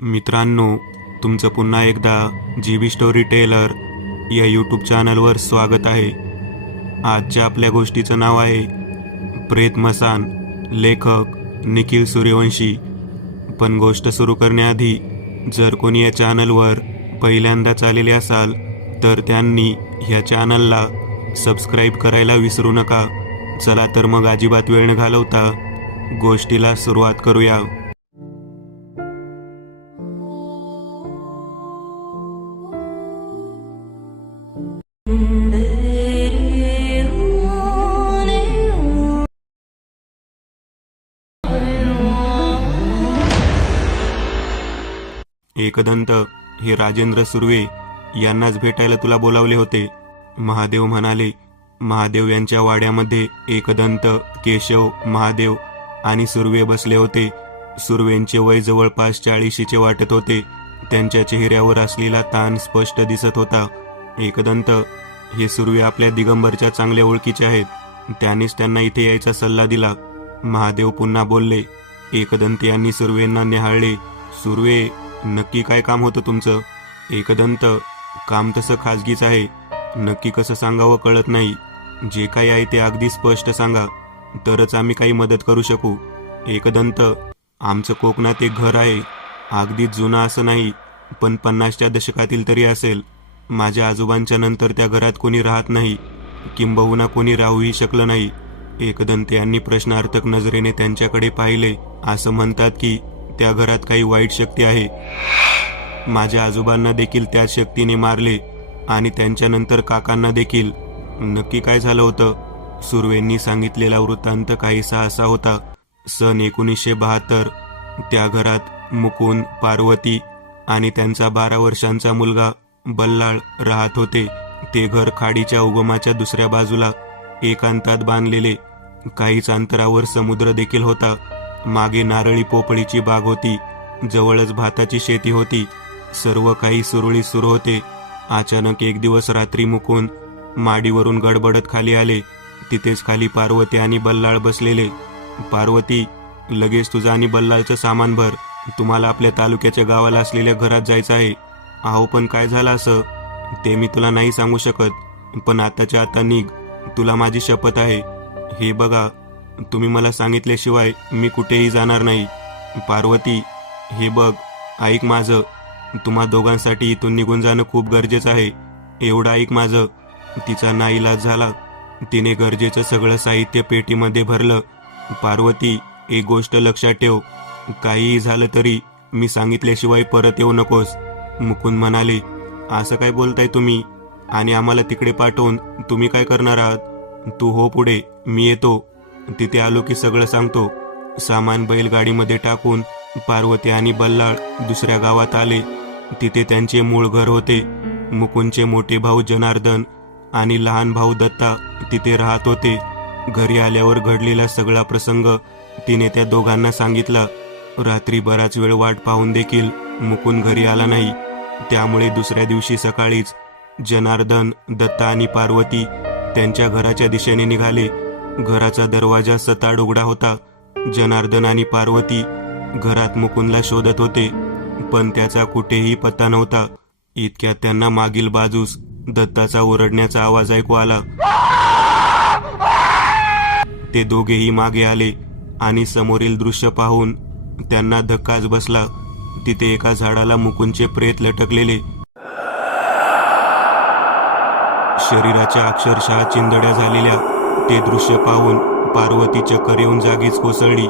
मित्रांनो, तुमचं पुन्हा एकदा GB स्टोरी टेलर या यूट्यूब चॅनलवर स्वागत आहे. आजच्या आपल्या गोष्टीचं नाव आहे प्रेत मसान. लेखक निखिल सूर्यवंशी. पण गोष्ट सुरू करण्याआधी जर कोणी या चॅनलवर पहिल्यांदाच आलेले असाल तर त्यांनी ह्या चॅनलला सबस्क्राईब करायला विसरू नका. चला तर मग अजिबात वेळ न घालवता गोष्टीला सुरुवात करूया. एकदंत हे राजेंद्र सुर्वे यांनाच भेटायला तुला बोलावले होते, महादेव म्हणाले. महादेव यांच्या वाड्यामध्ये एकदंत, केशव, महादेव आणि सुर्वे बसले होते. सुर्वेंचे वय जवळपास 40शीचे वाटत होते. त्यांच्या चेहऱ्यावर असलेला ताण स्पष्ट दिसत होता. एकदंत हे सुर्वे आपल्या दिगंबरच्या चांगल्या ओळखीचे आहेत. त्यानेच त्यांना इथे यायचा सल्ला दिला. महादेव पुन्हा बोलले. एकदंत यांनी सुर्वेंना निहाळले. सुर्वे, नक्की काय काम होतं तुमचं? एकदंत, काम तसं खाजगीच आहे. नक्की कसं सांगावं कळत नाही. जे काही आहे ते अगदी स्पष्ट सांगा, तरच आम्ही काही मदत करू शकू. एकदंत, आमचं कोकणात एक घर आहे. अगदी जुनं असं नाही, पण 50च्या दशकातील तरी असेल. माझ्या आजोबांच्या नंतर त्या घरात कोणी राहत नाही, किंबहुना कोणी राहूही शकलं नाही. एकदंत यांनी प्रश्नार्थक नजरेने त्यांच्याकडे पाहिले. असं म्हणतात की त्या घरात काही वाईट शक्ती आहे. माझ्या आजोबांना देखील त्याच शक्तीने मारले आणि त्यांच्यानंतर काकांना देखील. नक्की काय झालं होतं? सुर्वेंनी सांगितलेला वृत्तांत काहीसा असा होता. सन 1972. त्या घरात मुकुंद, पार्वती आणि त्यांचा 12 वर्षांचा मुलगा बल्लाळ राहत होते. ते घर खाडीच्या उगमाच्या दुसऱ्या बाजूला एकांतात बांधलेले. काहीच अंतरावर समुद्र देखील होता. मागे नारळी पोपळीची बाग होती. जवळच भाताची शेती होती. सर्व काही सुरळीत सुरू होते. अचानक एक दिवस रात्री मुकुंद माडीवरून गडबडत खाली आले. तिथेच खाली पार्वती आणि बल्लाळ बसलेले. पार्वती, लगेच तुझं आणि बल्लाळचं सामान भर. तुम्हाला आपल्या तालुक्याच्या गावाला असलेल्या घरात जायचं आहे. अहो, पण काय झालं असं? ते मी तुला नाही सांगू शकत, पण आताच्या आता निघ. तुला माझी शपथ आहे. हे बघा, तुम्ही मला सांगितल्याशिवाय मी कुठेही जाणार नाही. पार्वती, हे बघ, ऐक माझं. तुम्हा दोघांसाठी इथून निघून जाणं खूप गरजेचं आहे. एवढं ऐक माझं. तिचा नाईलाज झाला. तिने गरजेचं सगळं साहित्य पेटीमध्ये भरलं. पार्वती, एक गोष्ट लक्षात ठेव. काहीही झालं तरी मी सांगितल्याशिवाय परत येऊ नकोस. मुकुंद म्हणाले. असं काय बोलताय तुम्ही? आणि आम्हाला तिकडे पाठवून तुम्ही काय करणार आहात? तू हो पुढे, मी येतो. तिथे आलो की सगळं सांगतो. सामान बैलगाडीमध्ये टाकून पार्वती आणि बल्लाळ दुसऱ्या गावात आले. तिथे त्यांचे मूळ घर होते. मुकुंदचे मोठे भाऊ जनार्दन आणि लहान भाऊ दत्ता तिथे राहत होते. घरी आल्यावर घडलेला सगळा प्रसंग तिने त्या दोघांना सांगितला. रात्री बराच वेळ वाट पाहून देखील मुकुंद घरी आला नाही. त्यामुळे दुसऱ्या दिवशी सकाळीच जनार्दन, दत्ता आणि पार्वती त्यांच्या घराच्या दिशेने निघाले. घराचा दरवाजा सताड उघडा होता. जनार्दन आणि पार्वती घरात मुकुंदला शोधत होते, पण त्याचा कुठेही पत्ता नव्हता. इतक्यात त्यांना मागील बाजूस दत्ताचा ओरडण्याचा आवाज ऐकू आला. ते दोघेही मागे आले आणि समोरील दृश्य पाहून त्यांना धक्काच बसला. तिथे एका झाडाला मुकुंदचे प्रेत लटकलेले. शरीराच्या अक्षरशः चिंधड्या झालेल्या ते दृश्य पाहून पार्वती चक्कर येऊन जागीच कोसळली.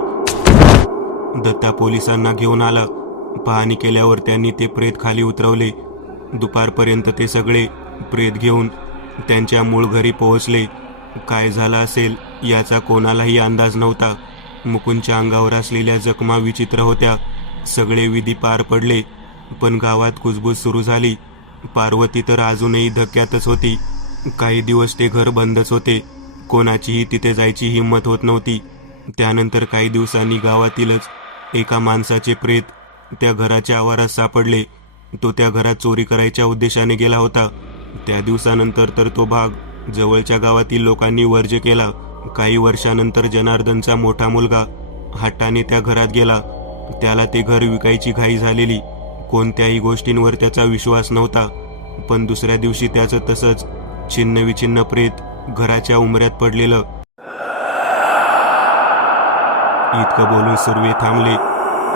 दत्ता पोलिसांना घेऊन आला. पाहणी केल्यावर त्यांनी ते प्रेत खाली उतरवले. दुपारपर्यंत ते सगळे प्रेत घेऊन त्यांच्या मूळ घरी पोहोचले. काय झालं असेल याचा कोणालाही अंदाज नव्हता. मुकुंदच्या अंगावर असलेल्या जखमा विचित्र होत्या. सगळे विधी पार पडले, पण गावात कुजबूज सुरू झाली. पार्वती तर अजूनही धक्क्यातच होती. काही दिवस ते घर बंदच होते. कोणाचीही तिथे जायची हिंमत होत नव्हती. त्यानंतर काही दिवसांनी गावातीलच एका माणसाचे प्रेत त्या घराच्या आवारात सापडले. तो त्या घरात चोरी करायच्या उद्देशाने गेला होता. त्या दिवसानंतर तर तो भाग जवळच्या गावातील लोकांनी वर्ज्य केला. काही वर्षानंतर जनार्दनचा मोठा मुलगा हट्टाने त्या घरात गेला. त्याला ते घर विकायची घाई झालेली. कोणत्याही गोष्टींवर त्याचा विश्वास नव्हता. पण दुसऱ्या दिवशी त्याचं तसंच छिन्न विछिन्न प्रेत घराच्या उंबऱ्यात पडलेलं. इतकं बोलून सुर्वे थांबले.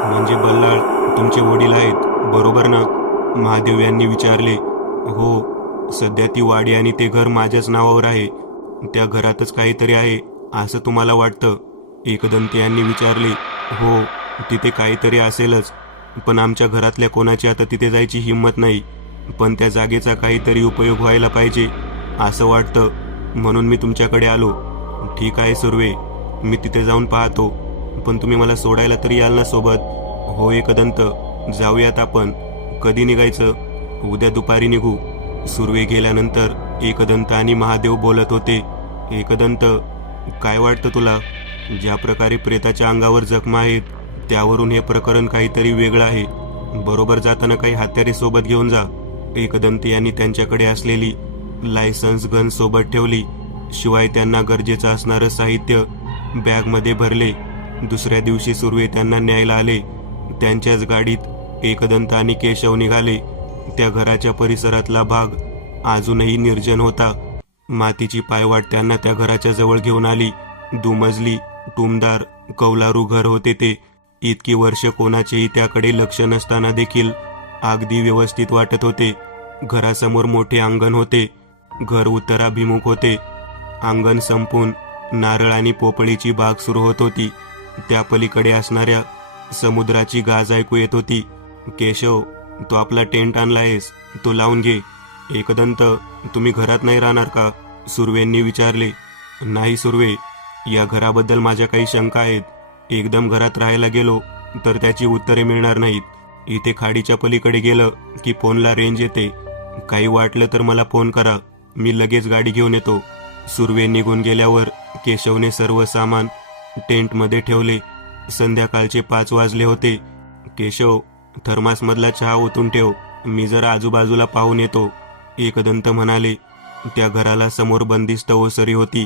म्हणजे बल्लाळ तुमचे वडील आहेत बरोबर ना? महादेव यांनी विचारले. हो, सध्या ती वाडी आणि ते घर माझ्याच नावावर आहे. त्या घरातच काहीतरी आहे असं तुम्हाला वाटतं? एकदंत यांनी विचारले. हो, तिथे काहीतरी असेलच, पण आमच्या घरातल्या कोणाची आता तिथे जायची हिंमत नाही. पण त्या जागेचा काहीतरी उपयोग व्हायला पाहिजे असं वाटतं, म्हणून मी तुमच्याकडे आलो. ठीक आहे सुर्वे, मी तिथे जाऊन पाहतो, पण तुम्ही मला सोडायला तरी याल ना सोबत? हो एकदंत, जाऊयात आपण. कधी निघायचं? उद्या दुपारी निघू. सुर्वे गेल्यानंतर एकदंत आणि महादेव बोलत होते. एकदंत, काय वाटतं तुला? ज्या प्रकारे प्रेताच्या अंगावर जखमा आहेत त्यावरून हे प्रकरण काहीतरी वेगळं आहे. बरोबर जाताना काही हत्यारे सोबत घेऊन जा. एकदंत यांनी त्यांच्याकडे असलेली लायसन्स गन सोबत ठेवली. शिवाय त्यांना गरजेचं असणारं साहित्य बॅगमध्ये भरले. दुसऱ्या दिवशी सुर्वे त्यांना न्यायला आले. त्यांच्याच गाडीत एकदंत आणि केशव निघाले. त्या घराच्या परिसरातला भाग अजूनही निर्जन होता. मातीची पायवाट त्यांना त्या घराच्या जवळ घेऊन आली. दुमजली, टुमदार, कौलारू घर होते ते. इतकी वर्ष कोणाचेही त्याकडे लक्ष नसताना देखील अगदी व्यवस्थित वाटत होते. घरासमोर मोठे अंगण होते. घर उत्तराभिमुख होते. अंगण संपून नारळ आणि पोपळीची बाग सुरू होत होती. त्या पलीकडे असणाऱ्या समुद्राची गाज ऐकू येत होती. केशव, तो आपला टेंट आणलायस, तो लावून घे. एकदंत, तुम्ही घरात नाही राहणार का? सुर्वेंनी विचारले. नाही सुर्वे, या घराबद्दल माझ्या काही शंका आहेत. एकदम घरात राहायला गेलो तर त्याची उत्तरे मिळणार नाहीत. इथे खाडीच्या पलीकडे गेलं की फोनला रेंज येते. काही वाटलं तर मला फोन करा, मी लगेच गाडी घेऊन येतो. सुर्वे निघून गेल्यावर केशवने सर्व सामान टेंटमध्ये ठेवले. संध्याकाळचे 5 वाजले होते. केशव, थर्मासमधला चहा ओतून ठेव, मी जरा आजूबाजूला पाहून येतो. एकदंत म्हणाले. त्या घराला समोर बंदिस्त ओसरी होती.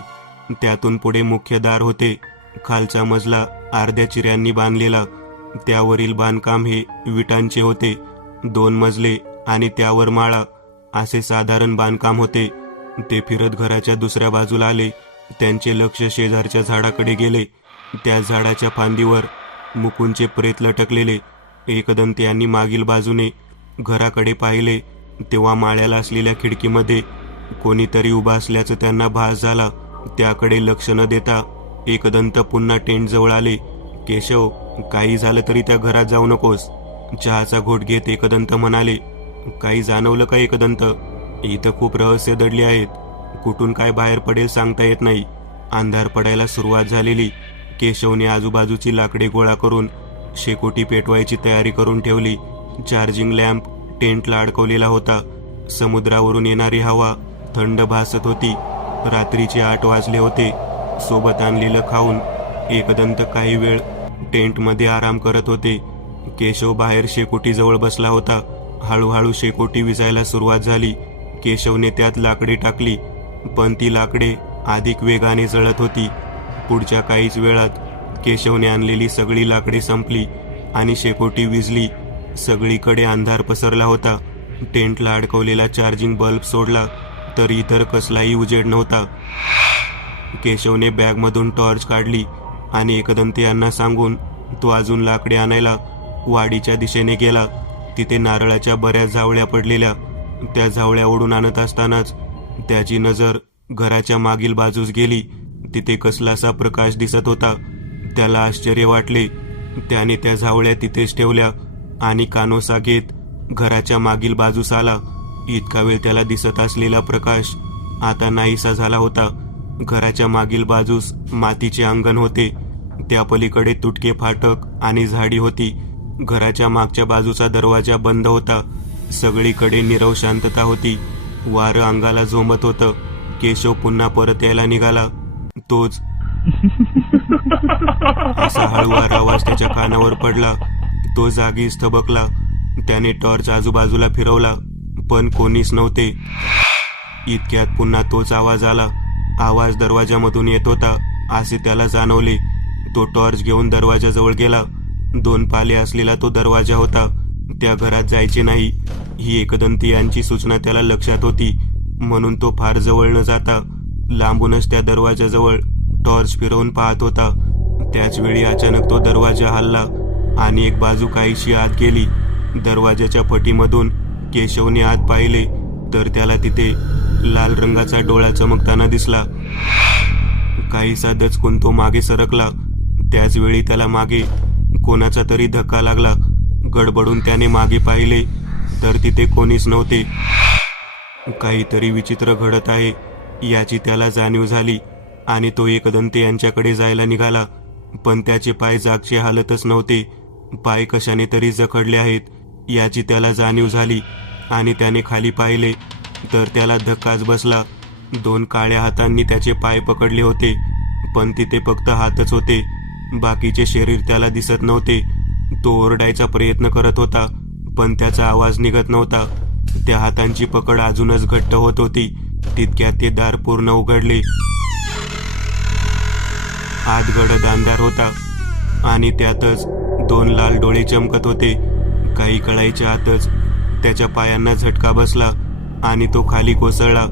त्यातून पुढे मुख्य दार होते. खालचा मजला अर्ध्या चिऱ्यांनी बांधलेला. त्यावरील बांधकाम हे विटांचे होते. 2 मजले आणि त्यावर माळा असे साधारण बांधकाम होते. ते फिरत घराच्या दुसऱ्या बाजूला आले. त्यांचे लक्ष शेजारच्या झाडाकडे गेले. त्या झाडाच्या फांदीवर मुकुंदचे प्रेत लटकलेले. एकदंत यांनी मागील बाजूने घराकडे पाहिले तेव्हा माळ्याला असलेल्या खिडकीमध्ये कोणीतरी उभा असल्याचं त्यांना भास झाला. त्याकडे लक्ष न देता एकदंत पुन्हा टेंट जवळ आले. केशव, काही झालं तरी त्या घरात जाऊ नकोस. चहाचा घोट घेत एकदंत म्हणाले. काही जाणवलं का एकदंत? इथं खूप रहस्य दडली आहेत. कुठून काय बाहेर पडेल सांगता येत नाही. अंधार पडायला सुरुवात झालेली. केशवने आजूबाजूची लाकडे गोळा करून शेकोटी पेटवायची तयारी करून ठेवली. चार्जिंग लॅम्प टेंटला अडकवलेला होता. समुद्रावरून येणारी हवा थंड भासत होती. रात्रीचे 8 वाजले होते. सोबत आणलेलं खाऊन एकदंत काही वेळ टेंटमध्ये आराम करत होते. केशव बाहेर शेकोटीजवळ बसला होता. हळूहळू शेकोटी विजायला सुरुवात झाली. केशवने त्यात लाकडे टाकली, पण ती लाकडे अधिक वेगाने जळत होती. पुढच्या काहीच वेळात केशवने आणलेली सगळी लाकडे संपली आणि शेकोटी विझली. सगळीकडे अंधार पसरला होता. टेंटला अडकवलेला चार्जिंग बल्ब सोडला तर इतर कसलाही उजेड नव्हता. केशवने बॅगमधून टॉर्च काढली आणि एकदंत यांना सांगून तो अजून लाकडे आणायला वाडीच्या दिशेने गेला. तिथे नारळाच्या बऱ्याच झावळ्या पडलेल्या. त्या झावळ्या ओढून आणत असतानाच त्याची नजर घराच्या मागील बाजूस गेली. तिथे कसलासा प्रकाश दिसत होता. त्याला आश्चर्य वाटले. त्याने त्या झावळ्या तिथेच ठेवल्या आणि कानोसा घेत घराच्या मागील बाजूस आला. इतका वेळ त्याला दिसत असलेला प्रकाश आता नाहीसा झाला होता. घराच्या मागील बाजूस मातीचे अंगण होते. त्या पलीकडे तुटके फाटक आणि झाडी होती. घराच्या मागच्या बाजूचा दरवाजा बंद होता. सगळीकडे नीरव शांतता होती. वारं अंगाला झोंबत होतं. केशव पुन्हा परत यायला निघाला. तोच असा हळूवार आवाज त्याच्या कानावर पडला. तो जागीच थबकला. त्याने टॉर्च आजूबाजूला फिरवला, पण कोणीच नव्हते. इतक्यात पुन्हा तोच आवाज आला. आवाज दरवाजामधून येत होता असे त्याला जाणवले. तो टॉर्च घेऊन दरवाजाजवळ गेला. 2 पाले असलेला तो दरवाजा होता. त्या घरात जायचे नाही. ही एकदंती यांची सूचना त्याला लक्षात होती, म्हणून तो फार जवळ न जाता लांबूनच त्या दरवाजाजवळ टॉर्च फिरवून पाहत होता. त्याच वेळी अचानक तो दरवाजा हलला आणि एक बाजू काहीशी आत गेली. दरवाजाच्या फटीमधून केशवने आत पाहिले तर त्याला तिथे लाल रंगाचा डोळा चमकताना दिसला. काहीसा दचकून तो मागे सरकला. त्याच वेळी त्याला मागे कोणाचा तरी धक्का लागला. गडबडून त्याने मागे पाहिले तर तिथे कोणीच नव्हते. काहीतरी विचित्र घडत आहे याची त्याला जाणीव झाली आणि तो एकदंते यांच्याकडे जायला निघाला. पण त्याचे पाय जागचे हालतच नव्हते. पाय कशाने तरी जखडले आहेत याची त्याला जाणीव झाली आणि त्याने खाली पाहिले तर त्याला धक्काच बसला. 2 काळ्या हातांनी त्याचे पाय पकडले होते, पण तिथे फक्त हातच होते. बाकीचे शरीर त्याला दिसत नव्हते. तो ओरडायचा प्रयत्न करत होता, पण त्याचा आवाज निघत नव्हता. त्या हातांची पकड अजूनच घट्ट होत होती. तितक्यात ते दार पूर्ण उघडले. आत गडद अंधार होता आणि त्यातच 2 लाल डोळे चमकत होते. काही कळायच्या आतच त्याच्या पायांना झटका बसला आणि तो खाली कोसळला.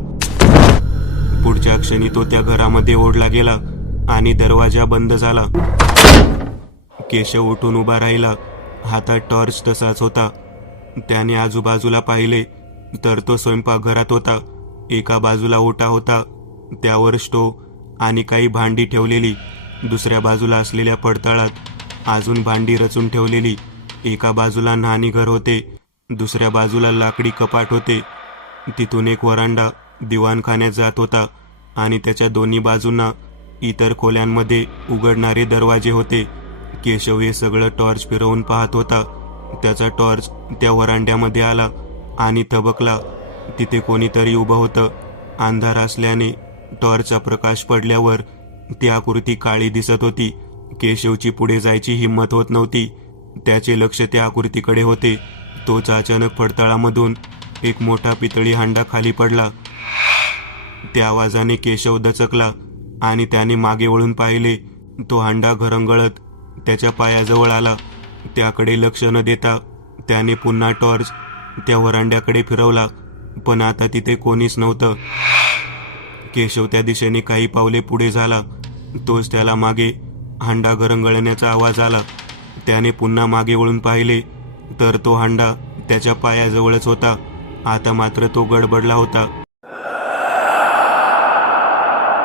पुढच्या क्षणी तो त्या घरामध्ये ओढला गेला आणि दरवाजा बंद झाला. केशव उठून उभा राहिला. हातात टॉर्च तसाच होता. त्याने आजूबाजूला पाहिले तर तो स्वयंपाकघरात होता. एका बाजूला ओटा होता, त्यावर स्टोव आणि काही भांडी ठेवलेली. दुसऱ्या बाजूला असलेल्या पडतळात अजून भांडी रचून ठेवलेली. एका बाजूला न्हाणीघर होते, दुसऱ्या बाजूला लाकडी कपाट होते. तिथून एक वरांडा दिवाणखान्यात जात होता आणि त्याच्या दोन्ही बाजूंना इतर खोल्यांमध्ये उघडणारे दरवाजे होते. केशव हे सगळं टॉर्च फिरवून पाहत होता. त्याचा टॉर्च त्या वरांड्यामध्ये आला आणि थबकला. तिथे कोणीतरी उभं होतं. अंधार असल्याने टॉर्चचा प्रकाश पडल्यावर ती आकृती काळी दिसत होती. केशवची पुढे जायची हिंमत होत नव्हती. त्याचे लक्ष त्या आकृतीकडे होते. तोच अचानक पडतळामधून एक मोठा पितळी हांडा खाली पडला. त्या आवाजाने केशव दचकला आणि त्याने मागे वळून पाहिले. तो हांडा घरंगळत त्याच्या पायाजवळ आला. त्याकडे लक्ष न देता त्याने पुन्हा टॉर्च त्या वरांड्याकडे फिरवला, पण आता तिथे कोणीच नव्हतं. केशव त्या दिशेने काही पावले पुढे झाला. तोच त्याला मागे हांडा घरंगळण्याचा आवाज आला. त्याने पुन्हा मागे वळून पाहिले तर तो हांडा त्याच्या पायाजवळच होता. आता मात्र तो गडबडला होता.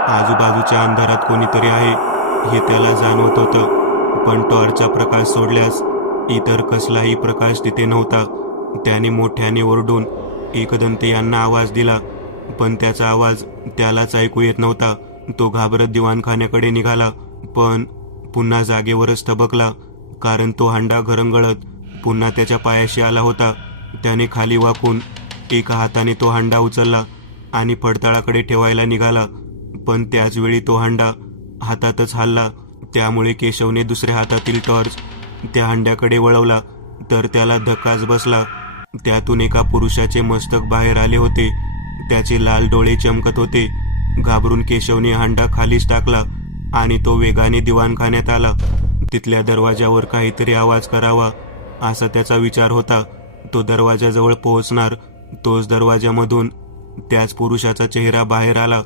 आजूबाजूच्या अंधारात कोणीतरी आहे हे त्याला जाणवत होतं, पण टॉर्चचा प्रकाश सोडल्यास इतर कसलाही प्रकाश तिथे नव्हता. त्याने मोठ्याने ओरडून एकदंते यांना आवाज दिला, पण त्याचा आवाज त्यालाच ऐकू येत नव्हता. तो घाबरत दिवाणखान्याकडे निघाला, पण पुन्हा जागेवरच थबकला, कारण तो हांडा घरंगळत पुन्हा त्याच्या पायाशी आला होता. त्याने खाली वाकून एका हाताने तो हांडा उचलला आणि पडतळाकडे ठेवायला निघाला, पण त्याच वेळी तो हांडा हातातच हलला. त्यामुळे केशवने दुसऱ्या हातातील टॉर्च त्या हांड्याकडे वळवला तर त्याला धक्काच बसला. त्यातून एका पुरुषाचे मस्तक बाहेर आले होते. त्याचे लाल डोळे चमकत होते. घाबरून केशवने हांडा खालीच टाकला आणि तो वेगाने दिवाणखान्यात आला. तिथल्या दरवाजावर काहीतरी आवाज करावा असा त्याचा विचार होता. तो दरवाजाजवळ पोहोचणार, तोच दरवाजामधून त्याच पुरुषाचा चेहरा बाहेर आला.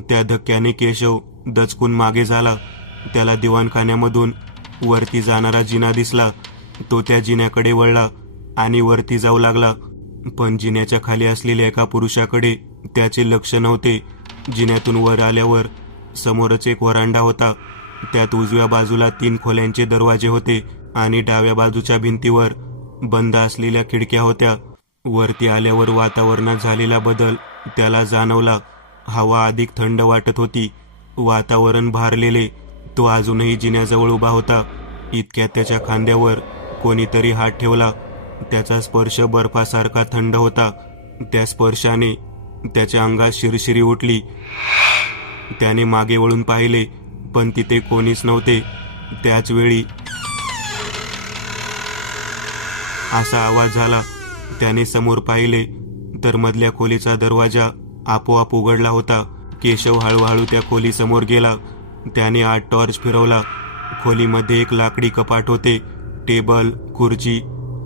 त्या धक्क्याने केशव दचकून मागे झाला. त्याला दिवाणखान्यामधून वरती जाणारा जिना दिसला. तो त्या जिन्याकडे वळला आणि वरती जाऊ लागला, पण जिन्याच्या खाली असलेल्या एका पुरुषाकडे त्याचे लक्ष नव्हते. जिन्यातून वर आल्यावर समोरच एक वरांडा होता. त्यात उजव्या बाजूला 3 खोल्यांचे दरवाजे होते आणि डाव्या बाजूच्या भिंतीवर बंद असलेल्या खिडक्या होत्या. वरती आल्यावर वातावरणात झालेला बदल त्याला जाणवला. हवा अधिक थंड वाटत होती. वातावरण भारलेले. तो अजूनही जिन्याजवळ उभा होता. इतक्यात त्याच्या खांद्यावर कोणीतरी हात ठेवला. त्याचा स्पर्श बर्फासारखा थंड होता. त्या स्पर्शाने त्याच्या अंगात शिरशिरी उठली. त्याने मागे वळून पाहिले, पण तिथे कोणीच नव्हते. त्याच वेळी असा आवाज झाला. त्याने समोर पाहिले तर मधल्या खोलीचा दरवाजा आपोआप उघडला होता. केशव हळूहळू त्या खोलीसमोर गेला. त्याने आत टॉर्च फिरवला. खोलीमध्ये एक लाकडी कपाट होते. टेबल, खुर्ची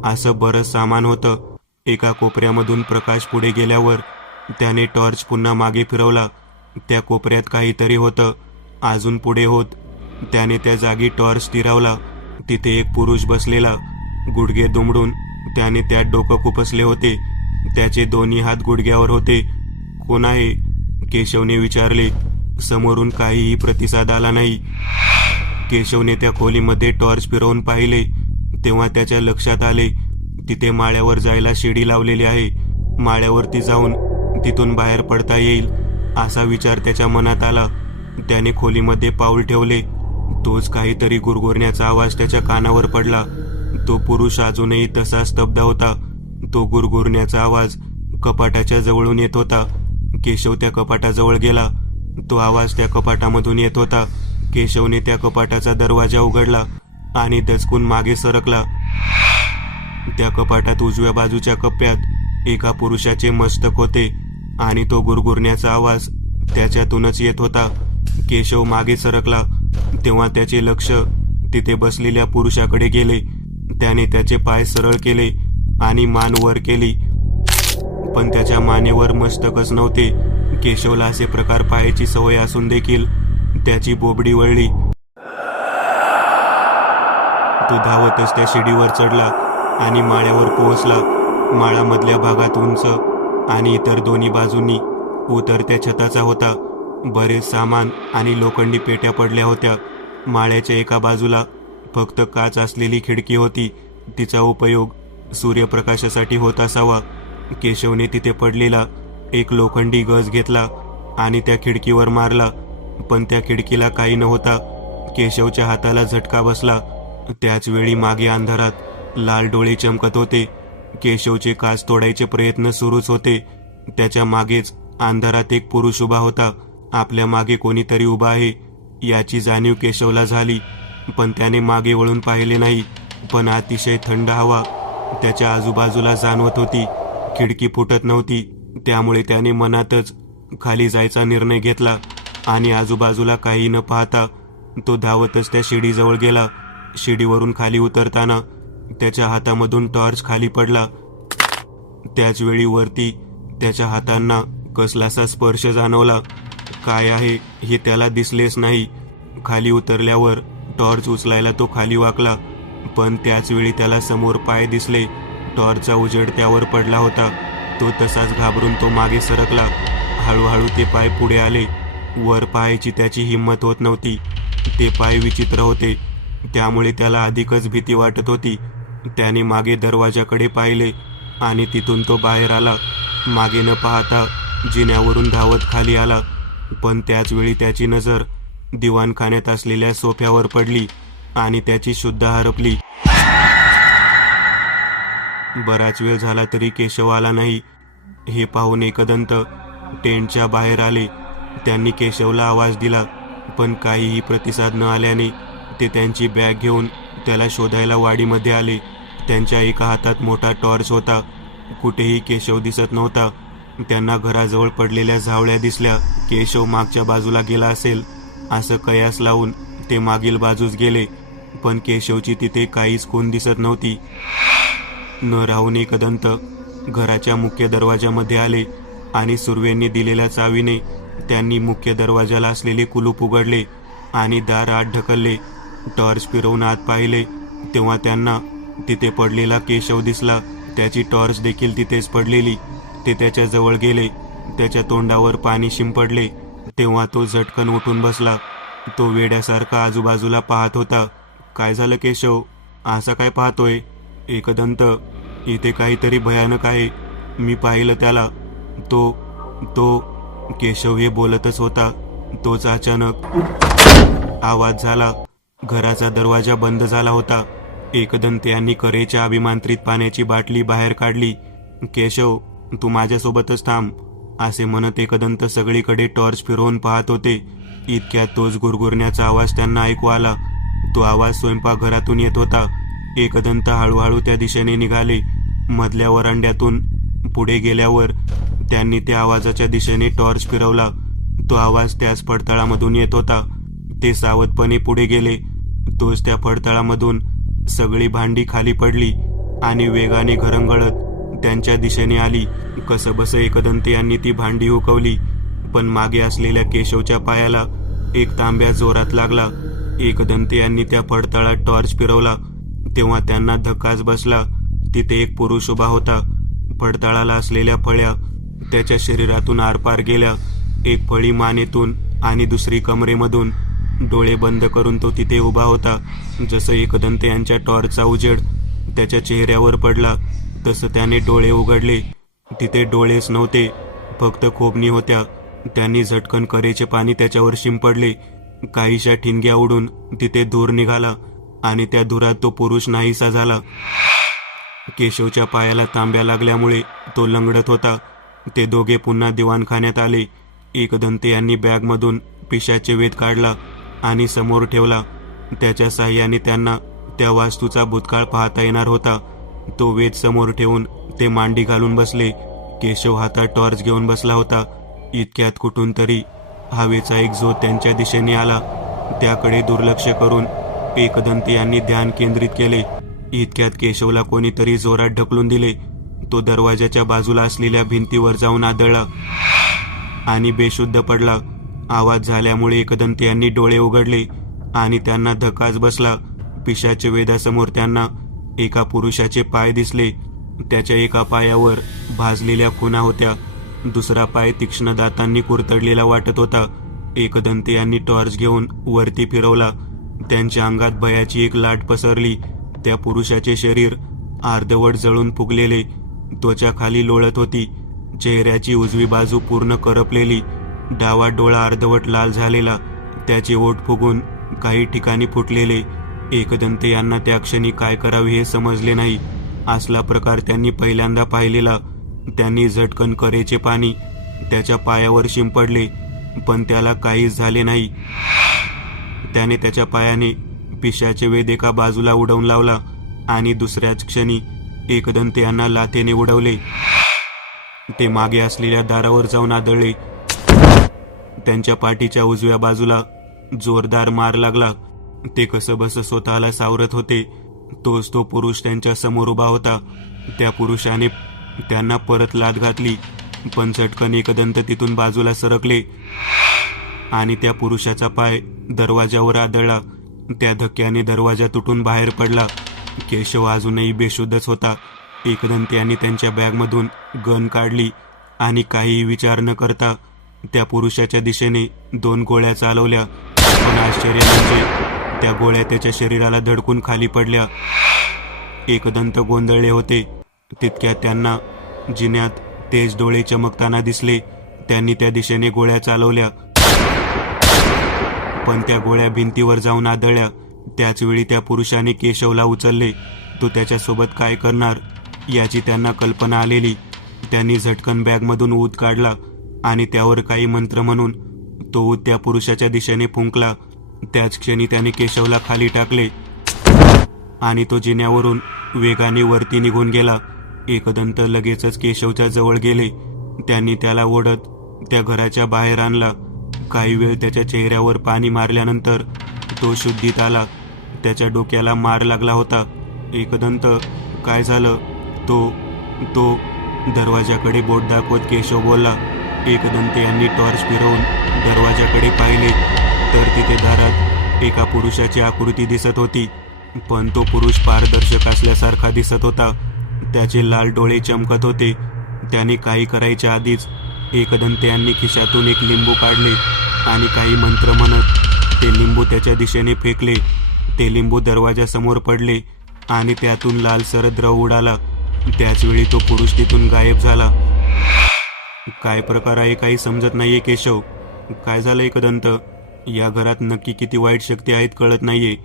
असं बरंच सामान होतं. एका कोपऱ्यामधून प्रकाश पुढे गेल्यावर त्याने टॉर्च पुन्हा मागे फिरवला. त्या कोपऱ्यात काहीतरी होतं. अजून पुढे होत त्याने त्या जागी टॉर्च स्थिरावला. तिथे एक पुरुष बसलेला, गुडघे दुमडून. त्याने त्यात डोकं खुपसले होते. त्याचे दोन्ही हात गुडघ्यावर होते. कोण आहे? केशवने विचारले. समोरून काहीही प्रतिसाद आला नाही. केशवने त्या खोलीमध्ये टॉर्च फिरवून पाहिले तेव्हा त्याच्या लक्षात आले तिथे माळ्यावर जायला शिडी लावलेली आहे. माळ्यावरती जाऊन तिथून बाहेर पडता येईल असा विचार त्याच्या मनात आला. त्याने खोलीमध्ये पाऊल ठेवले. तोच काहीतरी गुरगुरण्याचा आवाज त्याच्या कानावर पडला. तो पुरुष अजूनही तसा स्तब्ध होता. तो गुरगुरण्याचा आवाज कपाटाच्या जवळून येत होता. केशव त्या कपाटाजवळ गेला. तो आवाज त्या कपाटामधून येत होता. केशवने त्या कपाटाचा दरवाजा उघडला आणि दचकून मागे सरकला. त्या कपाटात उजव्या बाजूच्या कप्प्यात एका पुरुषाचे मस्तक होते आणि तो गुरगुरण्याचा आवाज त्याच्यातूनच येत होता. केशव मागे सरकला तेव्हा त्याचे लक्ष तिथे बसलेल्या पुरुषाकडे गेले. त्याने त्याचे पाय सरळ केले आणि मान वर केली, पण त्याच्या मानेवर मस्तकच नव्हते. केशवला असे प्रकार पाहायची सवय असून देखील त्याची बोबडी वळली. तो धावतच त्या शिडीवर चढला आणि माळ्यावर पोहोचला. माळामधल्या भागात उंच आणि इतर दोन्ही बाजूंनी उतरत्या छताचा होता. बरेच सामान आणि लोखंडी पेट्या पडल्या होत्या. माळ्याच्या एका बाजूला फक्त काच असलेली खिडकी होती. तिचा उपयोग सूर्यप्रकाशासाठी होत असावा. केशवने तिथे पडलेला एक लोखंडी गज घेतला आणि त्या खिडकीवर मारला, पण त्या खिडकीला काही नव्हता. केशवच्या हाताला झटका बसला. त्याच वेळी मागे अंधारात लाल डोळे चमकत होते. केशवचे काच तोडायचे प्रयत्न सुरूच होते. त्याच्या मागेच अंधारात एक पुरुष उभा होता. आपल्या मागे कोणीतरी उभा आहे याची जाणीव केशवला झाली, पण त्याने मागे वळून पाहिले नाही. पण अतिशय थंड हवा त्याच्या आजूबाजूला जाणवत होती. खिडकी फुटत नव्हती, त्यामुळे त्याने मनातच खाली जायचा निर्णय घेतला आणि आजूबाजूला काही न पाहता तो धावतच त्या शिडीजवळ गेला. शिडीवरून खाली उतरताना त्याच्या हातामधून टॉर्च खाली पडला. त्याच वेळी वरती त्याच्या हातांना कसलासा स्पर्श जाणवला. काय आहे हे त्याला दिसलेच नाही. खाली उतरल्यावर टॉर्च उचलायला तो खाली वाकला, पण त्याच वेळी त्याला समोर पाय दिसले. टॉर्चचा उजेड त्यावर पडला होता. तो तसाच घाबरून तो मागे सरकला. हळूहळू ते पाय पुढे आले. वर पाहायची त्याची हिंमत होत नव्हती. ते पाय विचित्र होते, त्यामुळे त्याला अधिकच भीती वाटत होती. त्याने मागे दरवाजाकडे पाहिले आणि तिथून तो बाहेर आला. मागे न पाहता जिन्यावरून धावत खाली आला, पण त्याच वेळी त्याची नजर दिवाणखान्यात असलेल्या सोफ्यावर पडली आणि त्याची शुद्ध हरपली. बराच वेळ झाला तरी केशव आला नाही. हे पाहून एकदंत टेंटच्या बाहेर आले. त्यांनी केशवला आवाज दिला, पण काहीही प्रतिसाद न आल्याने ते त्यांची बॅग घेऊन त्याला शोधायला वाडीमध्ये आले. त्यांच्या एका हातात मोठा टॉर्च होता. कुठेही केशव दिसत नव्हता. त्यांना घराजवळ पडलेल्या झावळ्या दिसल्या. केशव मागच्या बाजूला गेला असेल असं कयास लावून ते मागील बाजूस गेले, पण केशवची तिथे काहीच खूण दिसत नव्हती. न राहून एकदंत घराच्या मुख्य दरवाजामध्ये आले आणि सुर्वेंनी दिलेल्या चावीने त्यांनी मुख्य दरवाजाला असलेले कुलूप उघडले आणि दार आत ढकलले. टॉर्च फिरवून आत पाहिले तेव्हा त्यांना तिथे पडलेला केशव दिसला. त्याची टॉर्च देखील तिथेच पडलेली. ते त्याच्या जवळ गेले. त्याच्या तोंडावर पाणी शिंपडले तेव्हा तो झटकन उठून बसला. तो वेड्यासारखा आजूबाजूला पाहत होता. काय झालं केशव? असा काय पाहतोय? एकदंत इथे काहीतरी भयानक आहे. मी पाहिलं त्याला. तो केशव हे बोलतच होता. तोच अचानक आवाज झाला. घराचा दरवाजा बंद झाला होता. एकदंत यांनी करेच्या अभिमांत्रित पाण्याची बाटली बाहेर काढली. केशव, तू माझ्यासोबतच थांब असे म्हणत एकदंत सगळीकडे टॉर्च फिरवून पाहत होते. इतक्यात तोच गुरगुरण्याचा आवाज त्यांना ऐकू आला. तो आवाज स्वयंपाकघरातून येत होता. एकदंत हळूहळू त्या दिशेने निघाले. मधल्या वरांड्यातून पुढे गेल्यावर त्यांनी त्या आवाजाच्या दिशेने टॉर्च फिरवला. तो आवाज त्याच फडतळामधून येत होता. ते सावधपणे पुढे गेले. तोच त्या फडतळामधून सगळी भांडी खाली पडली आणि वेगाने घरंगळत त्यांच्या दिशेने आली. कसंबसं एकदंत यांनी ती भांडी हुकवली, पण मागे असलेल्या केशवच्या पायाला एक तांब्या जोरात लागला. एकदंत यांनी त्या पडतळात टॉर्च फिरवला तेव्हा त्यांना धक्काच बसला. तिथे एक पुरुष उभा होता. पडतळाला असलेल्या फळ्या त्याच्या शरीरातून आरपार गेल्या. एक फळी मानेतून आणि दुसरी कमरेमधून. डोळे बंद करून तो तिथे उभा होता. जसं एकदंत यांच्या टॉर्चचा उजेड त्याच्या चेहऱ्यावर पडला तसं त्याने डोळे उघडले. तिथे डोळेच नव्हते, फक्त खोबणी होत्या. त्यांनी झटकन करेचे पाणी त्याच्यावर शिंपडले. काहीशा ठिणग्या उडून तिथे धूर निघाला आणि त्या धुरात तो पुरुष नाहीसा झाला. केशवच्या पायाला तांब्या लागल्यामुळे तो लंगडत होता. ते दोघे पुन्हा दिवाणखान्यात आले. एकदंत यांनी बॅगमधून पिशाचे वेध काढला आणि समोर ठेवला. त्याच्या साह्याने त्यांना त्या वास्तूचा भूतकाळ पाहता येणार होता. तो वेध समोर ठेवून ते मांडी घालून बसले. केशव हातात टॉर्च घेऊन बसला होता. इतक्यात कुठून तरी हवेचा एक झोत त्यांच्या दिशेने आला. त्याकडे दुर्लक्ष करून एकदंत यांनी ध्यान केंद्रित केले. इतक्यात केशवला कोणीतरी जोरात ढकलून दिले. तो दरवाजाच्या बाजूला असलेल्या भिंतीवर जाऊन आदळला आणि बेशुद्ध पडला. आवाज झाल्यामुळे एकदंत यांनी डोळे उघडले आणि त्यांना धक्काच बसला. पिशाच्या वेदासमोर त्यांना एका पुरुषाचे पाय दिसले. त्याच्या एका पायावर भाजलेल्या खुणा होत्या. दुसरा पाय तीक्ष्ण दातांनी कुरतडलेला वाटत होता. एकदंत यांनी टॉर्च घेऊन वरती फिरवला. त्यांच्या अंगात भयाची एक लाट पसरली. त्या पुरुषाचे शरीर अर्धवट जळून फुगलेले, त्वचा खाली लोळत होती. चेहऱ्याची उजवी बाजू पूर्ण करपलेली, डावा डोळा अर्धवट लाल झालेला, त्याचे ओठ फुगून काही ठिकाणी फुटलेले. एकदंत यांना त्या क्षणी काय करावे हे समजले नाही. असला प्रकार त्यांनी पहिल्यांदा पाहिलेला. त्यांनी झटकन करेचे पाणी त्याच्या पायावर शिंपडले, पण त्याला काहीच झाले नाही. त्याने त्याच्या पायाने पिशाचे वेध एका बाजूला उडवून लावला आणि दुसऱ्याच क्षणी एकदंत यांना लाथेने उडवले. ते मागे असलेल्या दारावर जाऊन आदळले. त्यांच्या पाठीच्या उजव्या बाजूला जोरदार मार लागला. ते कसंबसं स्वतःला सावरत होते. तोच तो पुरुष त्यांच्या समोर उभा होता. त्या पुरुषाने त्यांना परत लाथ घातली, पण झटकन एकदंत तिथून बाजूला सरकले आणि त्या पुरुषाचा पाय दरवाजावर आदळला. त्या धक्क्याने दरवाजा तुटून बाहेर पडला. केशव अजूनही बेशुद्धच होता. एकदंत यांनी त्यांच्या बॅगमधून गन काढली आणि काहीही विचार न करता त्या पुरुषाच्या दिशेने 2 गोळ्या चालवल्या. पण आश्चर्य म्हणजे त्या गोळ्या त्याच्या शरीराला धडकून खाली पडल्या. एकदंत गोंधळले होते. तितक्यात त्यांना जिन्यात तेज डोळे चमकताना दिसले. त्यांनी त्या दिशेने गोळ्या चालवल्या, पण त्या गोळ्या भिंतीवर जाऊन आदळल्या. त्याचवेळी त्या पुरुषाने केशवला उचलले. तो त्याच्यासोबत काय करणार याची त्यांना कल्पना आलेली. त्यांनी झटकन बॅगमधून ऊत काढला आणि त्यावर काही मंत्र म्हणून तो ऊत त्या पुरुषाच्या दिशेने फुंकला. त्याच क्षणी त्याने केशवला खाली टाकले आणि तो जिन्यावरून वेगाने वरती निघून गेला. एकदंत लगेचच केशवच्या जवळ गेले. त्यांनी त्याला ओढत त्या घराच्या बाहेर आणला. काही वेळ त्याच्या चेहऱ्यावर पाणी मारल्यानंतर तो शुद्धीत आला. त्याच्या डोक्याला मार लागला होता. एकदंत, काय झालं? तो दरवाजाकडे बोट दाखवत केशव बोलला. एकदंत यांनी टॉर्च फिरवून दरवाजाकडे पाहिले तर तिथे दारात एका पुरुषाची आकृती दिसत होती, पण तो पुरुष पारदर्शक असल्यासारखा दिसत होता. त्याचे लाल डोळे चमकत होते. त्याने काही करायच्या आधीच एकदंत यांनी खिशातून एक लिंबू काढले आणि काही मंत्र म्हणत ते लिंबू त्याच्या दिशेने फेकले. ते लिंबू दरवाजासमोर पडले आणि त्यातून लालसर द्रव उडाला. त्याचवेळी तो पुरुष तिथून गायब झाला. काय प्रकार आहे काही समजत नाहीये केशव. काय झालं एकदंत? या घरात नक्की किती वाईट शक्ती आहेत कळत नाहीये.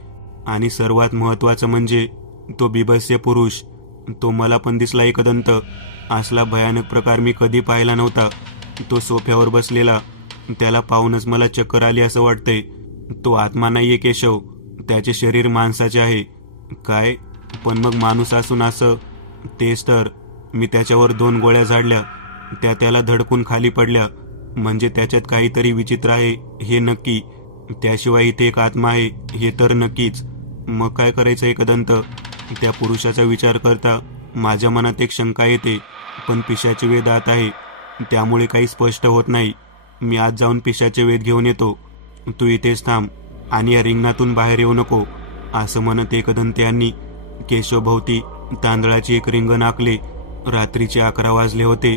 आणि सर्वात महत्वाचं म्हणजे तो बिभत्स्य पुरुष, तो मला पण दिसला एकदंत. असला भयानक प्रकार मी कधी पाहिला नव्हता. तो सोफ्यावर बसलेला, त्याला पाहूनच मला चक्कर आली असं वाटतंय. तो आत्मा नाहीये केशव, त्याचे शरीर माणसाचे आहे. काय? पण मग माणूस असून असं? तेच तर. मी त्याच्यावर 2 गोळ्या झाडल्या, त्या त्याला धडकून खाली पडल्या. म्हणजे त्याच्यात काहीतरी विचित्र आहे हे नक्की. त्याशिवाय इथे एक आत्मा आहे हे तर नक्कीच. मग काय करायचं एकदंत? त्या पुरुषाचा विचार करता माझ्या मनात एक शंका येते, पण पिशाचे वेद आत आहे त्यामुळे काही स्पष्ट होत नाही. मी आज जाऊन पिशाचे वेद घेऊन येतो. तू इथेच थांब आणि या रिंगणातून बाहेर येऊ नको. असं म्हणत एकदंत्यांनी केशवभोवती तांदळाची एक रिंगण आखले. रात्रीचे 11 वाजले होते.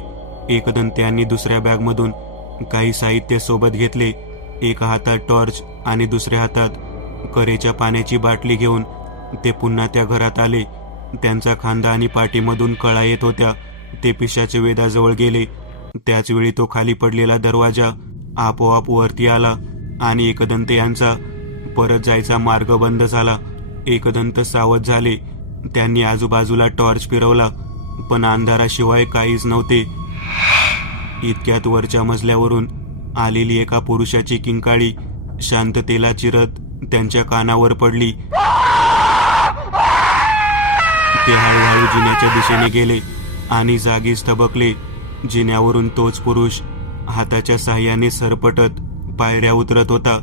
एकदंत्यांनी दुसऱ्या बॅगमधून काही साहित्य सोबत घेतले. एका हातात टॉर्च आणि दुसऱ्या हातात करेच्या पाण्याची बाटली घेऊन ते पुन्हा त्या घरात आले. त्यांचा खांदा आणि पाठीमधून कळा येत होत्या. ते पिशाच्या वेदाजवळ गेले. त्याच वेळी तो खाली पडलेला दरवाजा आपोआप वरती आला आणि एकदंत यांचा परत जायचा मार्ग बंद झाला. एकदंत सावध झाले. त्यांनी आजूबाजूला टॉर्च फिरवला, पण अंधाराशिवाय काहीच नव्हते. इतक्यात वरच्या मजल्यावरून आलेली एका पुरुषाची किंकाळी शांततेला चिरत त्यांच्या कानावर पडली. ते हळूहळू जिन्याच्या दिशेने गेले आणि जागीच थबकले. जिन्यावरून तोच पुरुष हाताच्या साह्याने सरपटत पायऱ्या उतरत होता.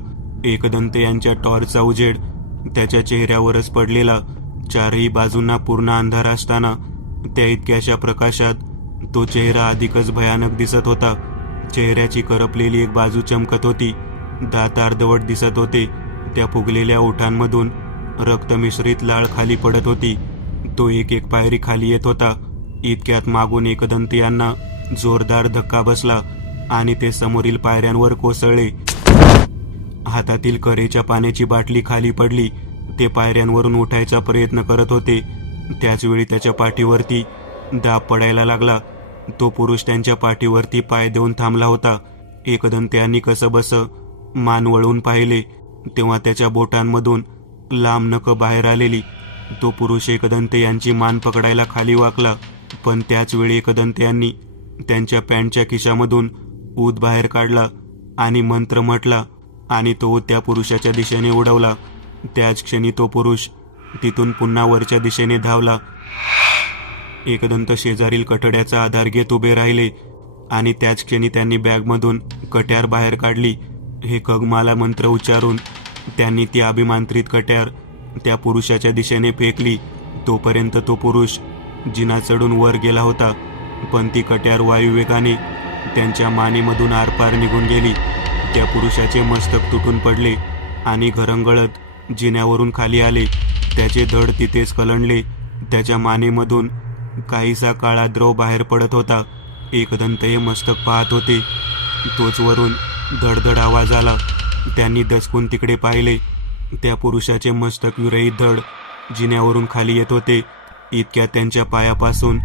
एकदंत यांच्या टॉर्चचा उजेड त्याच्या चेहऱ्यावरच पडलेला. चारही बाजूंना पूर्ण अंधार असताना त्या इतक्याशा प्रकाशात तो चेहरा अधिकच भयानक दिसत होता. चेहऱ्याची करपलेली एक बाजू चमकत होती. दात अर्धवट दिसत होते. त्या फुगलेल्या ओठांमधून रक्त मिश्रित लाळ खाली पडत होती. तो एक एक पायरी खाली येत होता. इतक्यात मागून एकदंत यांना जोरदार धक्का बसला आणि ते समोरील पायऱ्यांवर कोसळले. हातातील करेच्या पाण्याची बाटली खाली पडली. ते पायऱ्यांवरून उठायचा प्रयत्न करत होते. त्याचवेळी त्याच्या पाठीवरती दाब पडायला लागला. तो पुरुष त्यांच्या पाठीवरती पाय देऊन थांबला होता. एकदंत यांनी कसंबस मान वळवून पाहिले तेव्हा त्याच्या बोटांमधून लांब नखं बाहेर आलेली. तो पुरुष एकदंत यांची मान पकडायला खाली वाकला, पण त्याच वेळी एकदंत यांनी त्यांच्या पॅन्टच्या खिशामधून ऊद बाहेर काढला आणि मंत्र म्हटला आणि तो ऊद त्या पुरुषाच्या दिशेने उडवला. त्याच क्षणी तो पुरुष तिथून पुन्हा वरच्या दिशेने धावला. एकदंत शेजारील कठड्याचा आधार घेत उभे राहिले आणि त्याच क्षणी त्यांनी बॅगमधून कट्यार बाहेर काढली. हे खगमाला मंत्र उच्चारून त्यांनी ती अभिमांत्रित कट्यार त्या पुरुषाच्या दिशेने फेकली. तोपर्यंत तो पुरुष जिना चढून वर गेला होता, पण ती कट्यार वायुवेगाने त्यांच्या मानेमधून आरपार निघून गेली. त्या पुरुषाचे मस्तक तुटून पडले आणि घरंगळत जिन्यावरून खाली आले. त्याचे धड तिथेच कलंडले. त्याच्या मानेमधून काहीसा काळा द्रव बाहेर पडत होता. एकदंत हे मस्तक पाहत होते. तोच वरून धडधड आवाज आला. त्यांनी दचकून तिकडे पाहिले. त्या पुरुषाचे मस्तक विरहित धड जिन्यावरून खाली येत होते. इतक्यात त्यांच्या पायापासून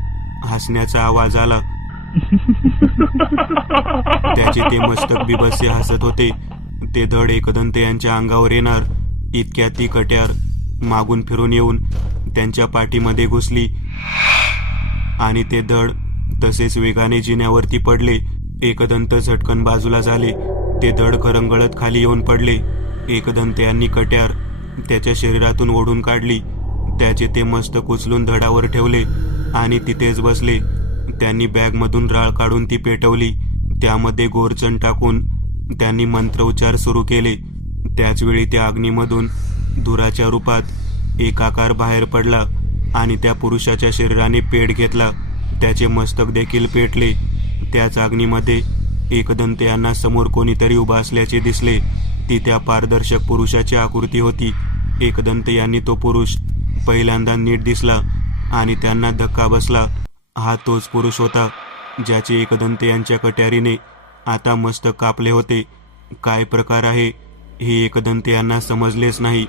हसण्याचा आवाज आला. त्याचे ते मस्तक बिभत्स हसत होते. ते धड एकदंत यांच्या अंगावर येणार इतक्यात ती कट्यार मागून फिरून येऊन त्यांच्या पाठीमध्ये घुसली आणि ते धड तसेच वेगाने जिन्यावरती पडले. एकदंत झटकन बाजूला झाले. ते धड खरंगळत खाली येऊन पडले. एकदंत यांनी कट्यार त्याच्या शरीरातून ओढून काढली. त्याचे ते मस्तक उचलून धडावर ठेवले आणि तिथेच बसले. त्यांनी बॅगमधून राळ काढून ती पेटवली. त्यामध्ये गोरचण टाकून त्यांनी मंत्रोच्चार सुरू केले. त्याचवेळी त्या अग्नीमधून धुराच्या रूपात एक आकार बाहेर पडला आणि त्या पुरुषाच्या शरीराने पेट घेतला. त्याचे मस्तक देखील पेटले. त्याच अग्नीमध्ये एकदंत यांना समोर कोणीतरी उभा असल्याचे दिसले. ती त्या पारदर्शक पुरुषाची आकृती होती. एकदंत यांनी तो पुरुष पहिल्यांदा नीट दिसला आणि त्यांना धक्का बसला. हा तोच पुरुष होता ज्याचे एकदंत यांच्या कट्यारीने आता मस्तक कापले होते. काय प्रकार आहे हे एकदंत यांना समजलेच नाही,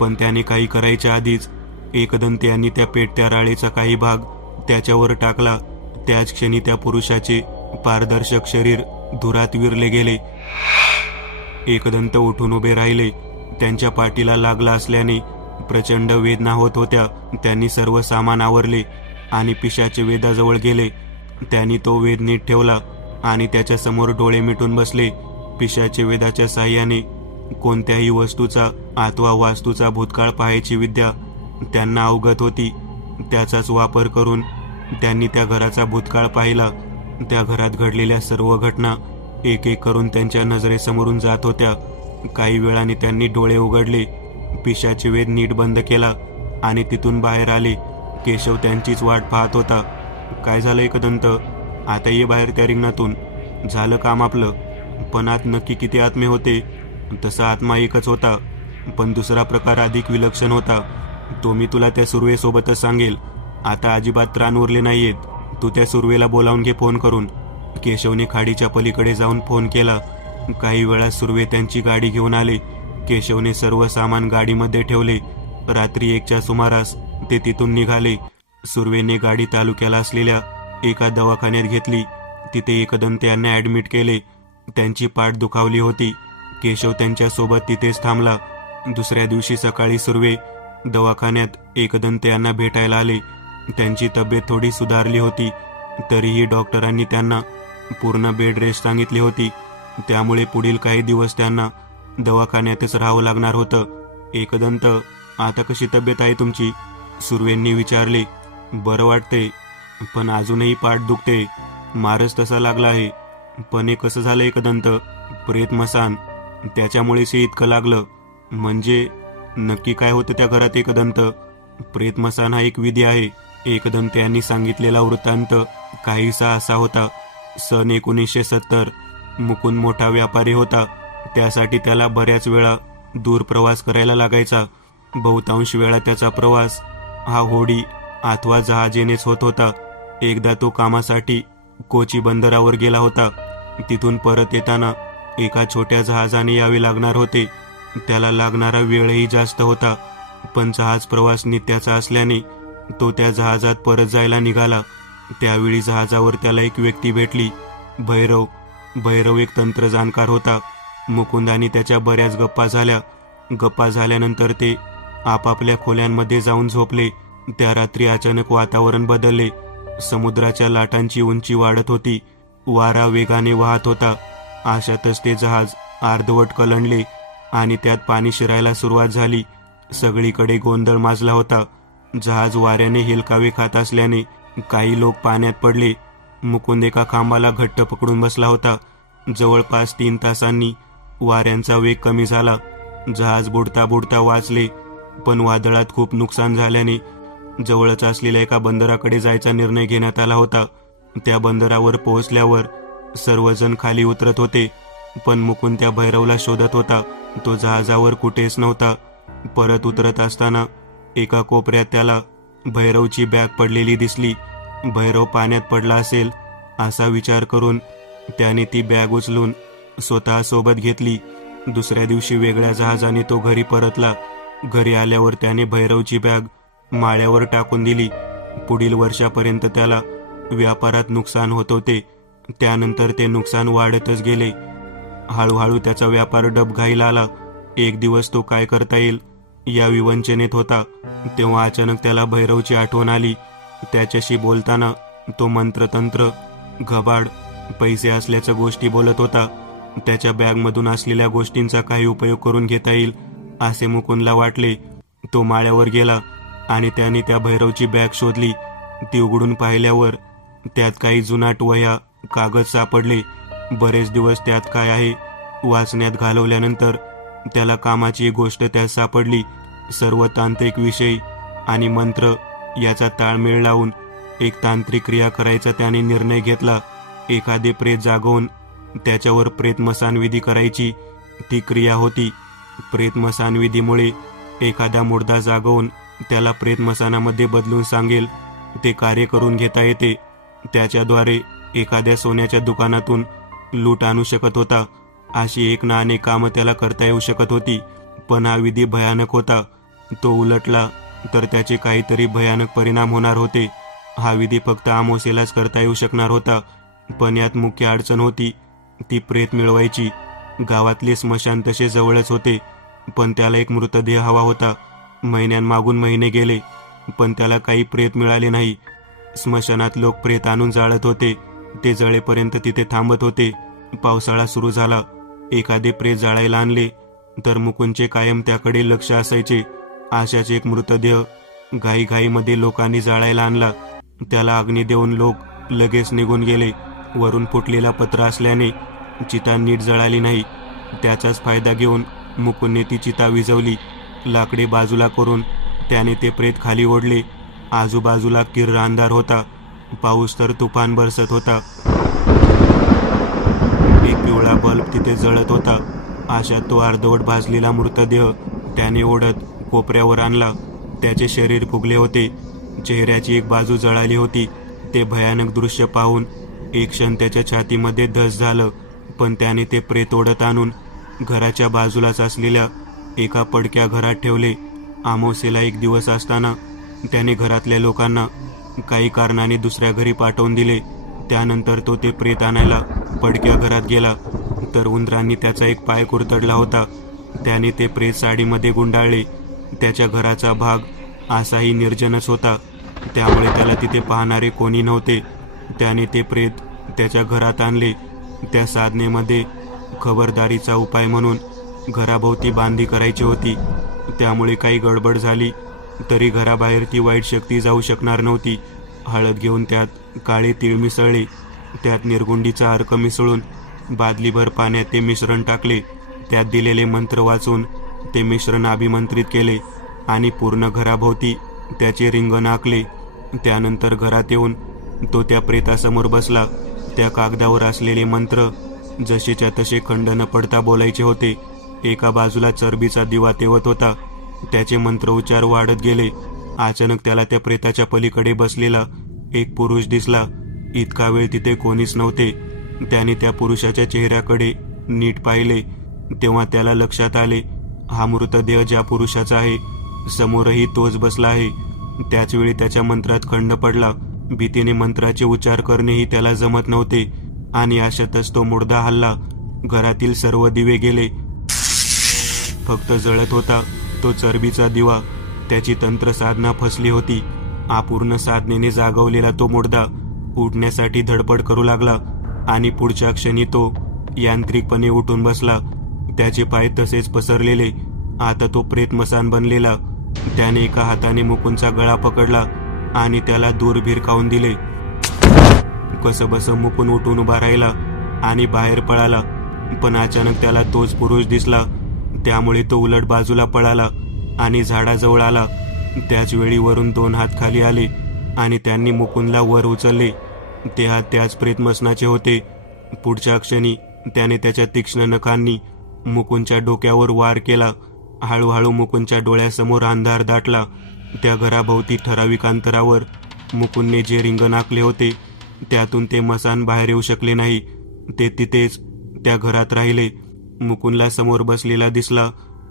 पण त्याने काही करायच्या आधीच एकदंत यांनी त्या पेटत्या राळेचा काही भाग त्याच्यावर टाकला. त्याच क्षणी त्या पुरुषाचे पारदर्शक शरीर धुरात विरले गेले. एकदंत उठून उभे राहिले. त्यांच्या पाठीला लागला असल्याने प्रचंड वेदना होत होत्या. त्यांनी सर्व सामान आवरले आणि पिशाचे वेदाजवळ गेले. त्यांनी तो वेद नीट ठेवला आणि त्याच्या समोर डोळे मिटून बसले. पिशाचे वेदाच्या साह्याने कोणत्याही वस्तूचा अथवा वास्तूचा भूतकाळ पाहायची विद्या त्यांना अवगत होती. त्याचाच वापर करून त्यांनी त्या घराचा भूतकाळ पाहिला. त्या घरात घडलेल्या सर्व घटना एक एक करून त्यांच्या नजरेसमोरून जात होत्या. काही वेळाने त्यांनी डोळे उघडले. पिशाचे वेद नीट बंद केला आणि तिथून बाहेर आले. केशव त्यांचीच वाट पाहत होता. काय झालं एकदंत? आता ये बाहेर त्या रिंगणातून. झालं काम आपलं. पण आत नक्की किती आत्मे होते? तसा आत्मा एकच होता, पण दुसरा प्रकार अधिक विलक्षण होता. तो मी तुला त्या सुर्वेसोबतच सांगेल. आता अजिबात त्राण उरले नाहीयेत. तू त्या सुर्वेला बोलावून घे फोन करून. केशवने खाडीच्या पलीकडे जाऊन फोन केला. काही वेळात सुर्वे त्यांची गाडी घेऊन आले. केशवने सर्व सामान गाडीमध्ये ठेवले. रात्री 1च्या सुमारास ते तिथून निघाले. सुर्वेने गाडी तालुक्याला असलेल्या एका दवाखान्यात घेतली. तिथे एकदंत यांना ॲडमिट केले. त्यांची पाठ दुखावली होती. केशव त्यांच्यासोबत तिथेच थांबला. दुसऱ्या दिवशी सकाळी सुर्वे दवाखान्यात एकदंत यांना भेटायला आले. त्यांची तब्येत थोडी सुधारली होती. तरीही डॉक्टरांनी त्यांना पूर्ण बेड रेस्ट सांगितली होती. त्यामुळे पुढील काही दिवस त्यांना दवाखान्यातच राहावं लागणार होतं. एकदंत, आता कशी तब्येत आहे तुमची? सुर्वेंनी विचारले. बरं वाटते, पण अजूनही पाठ दुखते. मारच तसा लागला आहे. पण हे कसं झालं एकदंत? प्रेत मसान, त्याच्यामुळेच हे इतकं लागलं. म्हणजे नक्की काय होतं त्या घरात एकदंत? प्रेत मसान हा एक विधी आहे. एकदंत यांनी सांगितलेला वृत्तांत काहीसा असा होता. सन 1970. मुकुंद मोठा व्यापारी होता. त्यासाठी त्याला बऱ्याच वेळा दूर प्रवास करायला लागायचा. बहुतांश वेळा त्याचा प्रवास हा होडी अथवा जहाजेनेच होत होता. एकदा तो कामासाठी कोची बंदरावर गेला होता. तिथून परत येताना एका छोट्या जहाजाने यावे लागणार होते. त्याला लागणारा वेळही जास्त होता. पण जहाज प्रवास नित्याचा असल्याने तो त्या जहाजात परत जायला निघाला. त्यावेळी जहाजावर त्याला एक व्यक्ती भेटली, भैरव. भैरव एक तंत्र जाणकार होता. मुकुंदाने त्याच्या बऱ्याच गप्पा झाल्या. गप्पा झाल्यानंतर ते आपापल्या खोल्यांमध्ये जाऊन झोपले. त्या रात्री अचानक वातावरण बदलले. समुद्राच्या लाटांची उंची वाढत होती. वारा वेगाने वाहत होता. अशातच ते जहाज अर्धवट कलंडले आणि त्यात पाणी शिरायला सुरुवात झाली. सगळीकडे गोंधळ माजला होता. जहाज वाऱ्याने हेलकावे खात असल्याने काही लोक पाण्यात पडले. मुकुंद एका खांबाला घट्ट पकडून बसला होता. जवळपास 3 तासांनी वाऱ्यांचा वेग कमी झाला. जहाज बुडता बुडता वाचले. पण वादळात खूप नुकसान झाल्याने जवळच असलेल्या एका बंदराकडे जायचा निर्णय घेण्यात आला होता. त्या बंदरावर पोहोचल्यावर सर्वजण खाली उतरत होते. पण मुकुंद त्या भैरवला शोधत होता. तो जहाजावर कुठेच नव्हता. परत उतरत असताना एका कोपऱ्यात त्याला भैरवची बॅग पडलेली दिसली. भैरव पाण्यात पडला असेल असा विचार करून त्याने ती बॅग उचलून स्वतः सोबत घेतली. दुसऱ्या दिवशी वेगळ्या जहाजाने तो घरी परतला. घरी आल्यावर त्याने भैरवची बॅग माळ्यावर टाकून दिली. पुढील वर्षापर्यंत त्याला व्यापारात नुकसान होत होते. त्यानंतर ते नुकसान वाढतच गेले. हळूहळू त्याचा व्यापार डबघाईला आला. एक दिवस तो काय करता येईल या विवंचनेत होता. तेव्हा अचानक त्याला भैरवची आठवण आली. त्याच्याशी बोलताना तो मंत्रतंत्र, घबाड, पैसे असल्याच्या गोष्टी बोलत होता. त्याच्या बॅगमधून असलेल्या गोष्टींचा काही उपयोग करून घेता येईल असे मुकुंदला वाटले. तो माळ्यावर गेला आणि त्याने त्या भैरवची बॅग शोधली. ती उघडून पाहिल्यावर त्यात काही जुनाट वह्या, कागद सापडले. बरेच दिवस त्यात काय आहे वाचण्यात घालवल्यानंतर त्याला कामाची गोष्ट त्यात सापडली. सर्व तांत्रिक विषय आणि मंत्र याचा ताळमेळ लावून एक तांत्रिक क्रिया करायचा त्याने निर्णय घेतला. एखादे प्रेत जागवून त्याच्यावर प्रेतमसानविधी करायची ती क्रिया होती. प्रेतमसानविधीमुळे एखादा मुर्दा जागवून त्याला प्रेतमसानामध्ये बदलून सांगेल ते कार्य करून घेता येते. त्याच्याद्वारे एखाद्या सोन्याच्या दुकानातून लूट आणू शकत होता. अशी एक ना अनेक कामं त्याला करता येऊ शकत होती. पण हा विधी भयानक होता. तो उलटला तर त्याचे काहीतरी भयानक परिणाम होणार होते. हा विधी फक्त आमोसेलाच करता येऊ शकणार होता. पण यात मुख्य अडचण होती ती प्रेत मिळवायची. गावातले स्मशान तसे जवळच होते, पण त्याला एक मृतदेह हवा होता. महिन्यांमागून महिने गेले, पण त्याला काही प्रेत मिळाले नाही. स्मशानात लोक प्रेत आणून जाळत होते. ते जळेपर्यंत तिथे थांबत होते. पावसाळा सुरू झाला. एखादे प्रेत जाळायला आणले तर मुकुंदचे कायम त्याकडे लक्ष असायचे. अशाच एक मृतदेह घाईघाईमध्ये लोकांनी जाळायला आणला. त्याला अग्नी देऊन लोक लगेच निघून गेले. वरून फुटलेला पत्र असल्याने चिता नीट जळाली नाही. त्याचाच फायदा घेऊन मुकुंदने ती चिता विझवली. लाकडे बाजूला करून त्याने ते प्रेत खाली ओढले. आजूबाजूला किर्र अंधार होता. पाऊस तर तुफान बरसत होता. एक पिवळा बल्ब तिथे जळत होता. अशात तो अर्धवट भाजलेला मृतदेह त्याने ओढत कोपऱ्यावर आणला. त्याचे शरीर फुगले होते. चेहऱ्याची एक बाजू जळाली होती. ते भयानक दृश्य पाहून एक क्षण त्याच्या छातीमध्ये धस झालं. पण त्याने ते प्रेत ओढत आणून घराच्या बाजूलाच असलेल्या एका पडक्या घरात ठेवले. अमावस्येला एक दिवस असताना त्याने घरातल्या लोकांना काही कारणाने दुसऱ्या घरी पाठवून दिले. त्यानंतर तो ते प्रेत आणायला पडक्या घरात गेला तर उंदरांनी त्याचा एक पाय कुरतडला होता. त्याने ते प्रेत साडीमध्ये गुंडाळले. त्याच्या घराचा भाग असाही निर्जनच होता, त्यामुळे त्याला तिथे पाहणारे कोणी नव्हते. त्याने ते प्रेत त्याच्या घरात आणले. त्या साधनेमध्ये खबरदारीचा उपाय म्हणून घराभोवती बांधी करायची होती. त्यामुळे काही गडबड झाली तरी घराबाहेर ती वाईट शक्ती जाऊ शकणार नव्हती. हळद घेऊन त्यात काळे तीळ मिसळले. त्यात निर्गुंडीचा अर्क मिसळून बादलीभर पाण्यात ते मिश्रण टाकले. त्यात दिलेले मंत्र वाचून ते मिश्रण अभिमंत्रित केले आणि पूर्ण घराभोवती त्याचे रिंगण आखले. त्यानंतर घरात येऊन तो त्या प्रेतासमोर बसला. त्या कागदावर असलेले मंत्र जसेच्या तसे खंड न पडता बोलायचे होते. एका बाजूला चरबीचा दिवा तेवत होता. त्याचे मंत्रोच्चार वाढत गेले. अचानक त्याला त्या प्रेताच्या पलीकडे बसलेला एक पुरुष दिसला. इतका वेळ तिथे कोणीच नव्हते. त्याने त्या पुरुषाच्या चेहऱ्याकडे नीट पाहिले तेव्हा त्याला लक्षात आले, हा मृतदेह ज्या पुरुषाचा आहे समोरही तोच बसला आहे. त्याचवेळी त्याच्या मंत्रात खंड पडला. भीतीने मंत्राचे उच्चार करणेही त्याला जमत नव्हते आणि अशातच तो मुर्दा हल्ला. घरातील सर्व दिवे गेले. फक्त जळत होता तो चरबीचा दिवा. त्याची तंत्रसाधना फसली होती. अपूर्ण साधनेने जागवलेला तो मुर्दा उठण्यासाठी धडपड करू लागला आणि पुढच्या क्षणी तो यांत्रिकपणे उठून बसला. त्याचे पाय तसेच पसरलेले. आता तो प्रेत मसान बनलेला. त्याने एका हाताने मुकुंदचा गळा पकडला आणि त्याला दूर भिरकावून दिले. कसंबसं मुकुंद उठून उभा राहिला आणि बाहेर पळाला. पण अचानक त्याला तोच पुरुष दिसला. त्यामुळे तो उलट बाजूला पळाला आणि झाडाजवळ आला. त्याच वेळी वरून 2 हात खाली आले आणि त्यांनी मुकुंदला वर उचलले. ते हात त्याच प्रेतमसनाचे होते. पुढच्या क्षणी त्याने त्याच्या तीक्ष्ण नखांनी मुकुंदच्या डोक्यावर वार केला. हळूहळू मुकुंदच्या डोळ्यासमोर अंधार दाटला. त्या घराभोवती ठराविक अंतरावर मुकुंदने जे रिंगण आखले होते त्यातून ते मसान बाहेर येऊ शकले नाही. ते तिथेच त्या घरात राहिले. मुकुंदला समोर बसलेला दिसला.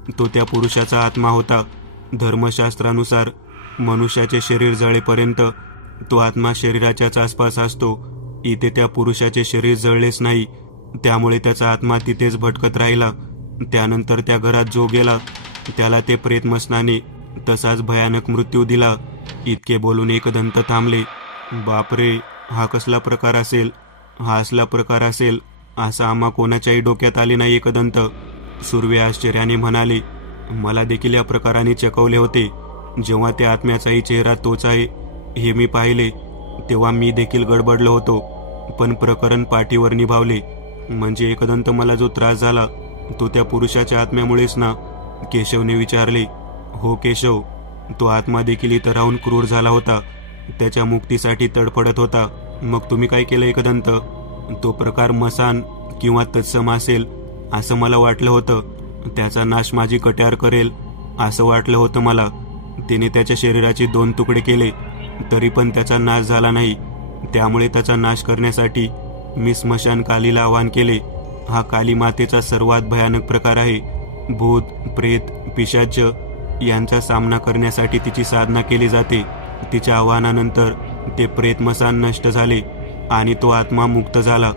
तो त्या पुरुषाचा आत्मा होता. धर्मशास्त्रानुसार मनुष्याचे शरीर जळेपर्यंत तो आत्मा शरीराच्याच आसपास असतो. इथे त्या पुरुषाचे शरीर जळलेच नाही, त्यामुळे त्याचा आत्मा तिथेच भटकत राहिला. त्यानंतर त्या घरात जो गेला त्याला ते प्रेतमसनाने तसाच भयानक मृत्यू दिला. इतके बोलून एकदंत थांबले. बापरे, हा कसला प्रकार असेल, हा असला प्रकार असेल असं आम्हा कोणाच्याही डोक्यात आले नाही. एकदंत सुर्वे आश्चर्याने म्हणाले, मला देखील या प्रकाराने चकवले होते. जेव्हा त्या आत्म्याचाही चेहरा तोच आहे हे मी पाहिले तेव्हा मी देखील गडबडलो होतो, पण प्रकरण पाठीवर निभावले. म्हणजे एकदंत मला जो त्रास झाला तो त्या पुरुषाच्या आत्म्यामुळेच ना? केशवने विचारले. हो केशव, तो आत्मा देखील इथं राहून क्रूर झाला होता. त्याच्या मुक्तीसाठी तडफडत होता. मग तुम्ही काय केलं एकदंत? तो प्रकार मसान किंवा तत्सम असेल असं मला वाटलं होतं. त्याचा नाश माझी कट्यार करेल असं वाटलं होतं मला. तिने त्याच्या शरीराचे 2 तुकडे केले तरी पण त्याचा नाश झाला नाही. त्यामुळे त्याचा नाश करण्यासाठी मी स्मशान कालीला आवाहन केले. हा काली मातेचा सर्वात भयानक प्रकार आहे. भूत, प्रेत, पिशाच यांचा सामना करण्यासाठी तिची साधना केली जाते. तिच्या आवाहनानंतर ते प्रेत मसान नष्ट झाले आणि तो आत्मा मुक्त झाला.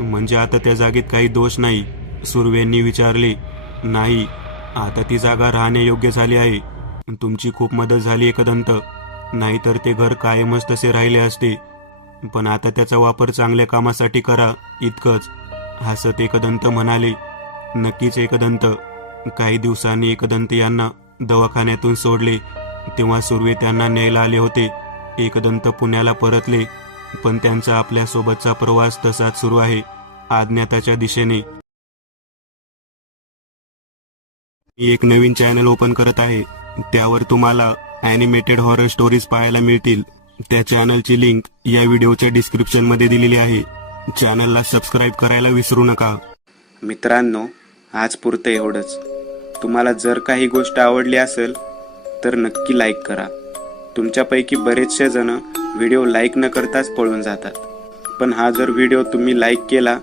म्हणजे आता त्या जागेत काही दोष नाही? सुर्वेंनी विचारले. नाही, आता ती जागा राहण्यायोग्य झाली आहे. तुमची खूप मदत झाली एकदंत. नाहीतर ते घर कायमच तसे राहिले असते. पण आता त्याचा वापर चांगल्या कामासाठी करा, इतकंच. हसत एकदंत म्हणाले. नक्कीच एकदंत. काही दिवसांनी एकदंत यांना दवाखान्यातून सोडले तेव्हा सुर्वे त्यांना न्यायला आले होते. एकदंत पुण्याला परतले, पण त्यांचा आपल्यासोबतचा प्रवास तसाच सुरू आहे, अज्ञाताच्या दिशेने. मी एक नवीन चॅनल ओपन करत आहे. त्यावर तुम्हाला ॲनिमेटेड हॉरर स्टोरीज पाहायला मिळतील. त्या चॅनलची लिंक या व्हिडिओच्या डिस्क्रिप्शन मध्ये दिलेली आहे. चॅनलला सबस्क्राईब करायला विसरू नका. मित्रांनो, आज पुरतं एवढंच. तुम्हाला जर काही गोष्ट आवडली असेल तर नक्की लाईक करा. तुमच्यापैकी बरेचसे जण व्हिडिओ लाईक न करताच पळून जातात, पण हा जर व्हिडिओ तुम्ही लाईक केला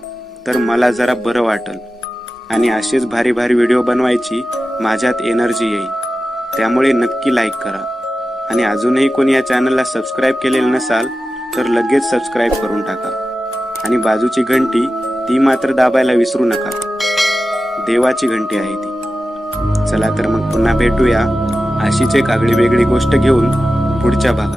तर मला जरा बरं वाटेल आणि असेच भारी भारी व्हिडिओ बनवायची माझ्यात एनर्जी येईल. त्यामुळे नक्की लाईक करा आणि अजूनही कोणी या चॅनलला सबस्क्राईब केलेलं नसाल तर लगेच सबस्क्राईब करून टाका आणि बाजूची घंटी ती मात्र दाबायला विसरू नका. देवाची घंटी आहे ती. चला तर मग पुन्हा भेटूया अशीच एक आगळी वेगळी गोष्ट घेऊन पुढच्या भागात.